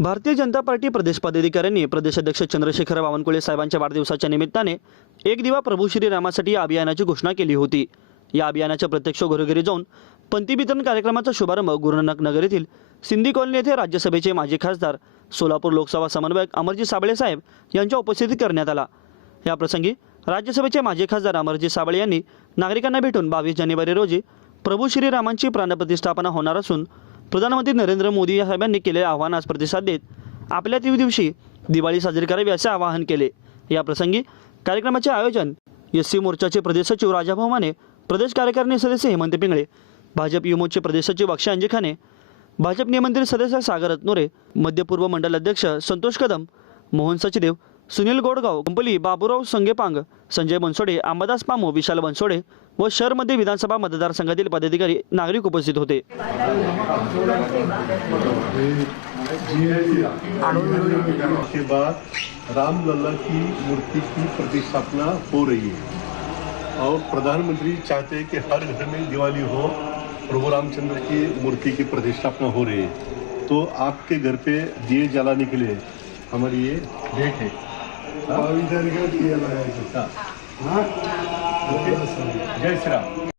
Bharatiya Janata party प्रदेश पदाधिकाऱ्यांनी प्रदेशाध्यक्ष चंद्रशेखर बावनकुळे साहेबांच्या वाढदिवसाच्या निमित्ताने एक दिवा प्रभू श्रीरामासाठी या अभियानाची घोषणा केली होती. या अभियानाच्या प्रत्यक्ष घरोघरी जाऊन पंथी वितरण कार्यक्रमाचा शुभारंभ गुरुनानक नगर येथील सिंधी कॉलनी येथे राज्यसभेचे माजी खासदार सोलापूर लोकसभा समन्वयक अमरजी साबळे साहेब यांच्या उपस्थितीत करण्यात आला. याप्रसंगी राज्यसभेचे माजी खासदार अमरजी साबळे यांनी नागरिकांना भेटून बावीस जानेवारी रोजी प्रभू श्रीरामांची प्राणप्रतिष्ठापना होणार असून प्रधानमंत्री नरेंद्र मोदी या साहेबांनी केलेल्या आव्हानास प्रतिसाद देत आपल्या दिवशी दिवाळी साजरी करावी असे आवाहन केले. या प्रसंगी कार्यक्रमाचे आयोजन एस सी मोर्चाचे प्रदेश सचिव राजा माने प्रदेश कार्यकारिणी सदस्य हेमंत पिंगळे भाजप युमोचे प्रदेश सचिव अक्षय अंजिखाने भाजप नियमंत्रित सदस्य सागर रत्नोरे मध्य पूर्व मंडल अध्यक्ष संतोष कदम मोहन सचदेव सुनील गोडगाव कंपली बाबूराव संगेपांग संजय बनसोडे अंबादास पामो विशाल बनसोडे व शहरमध्ये विधानसभा मतदारसंघातील पदाधिकारी नागरिक उपस्थित होते. के बाद की मूर्ति की प्रतिष्ठापना हो रही है और प्रधानमंत्री चाहते हैं कि हर घर में दिवाली हो प्रभु रामचंद्र की मूर्ति की प्रतिष्ठापना हो रही है। तो आपके घर पे दिए जलाने के लिए हमारी ये भेंट है। हाँ? हाँ। ओके? जय श्री राम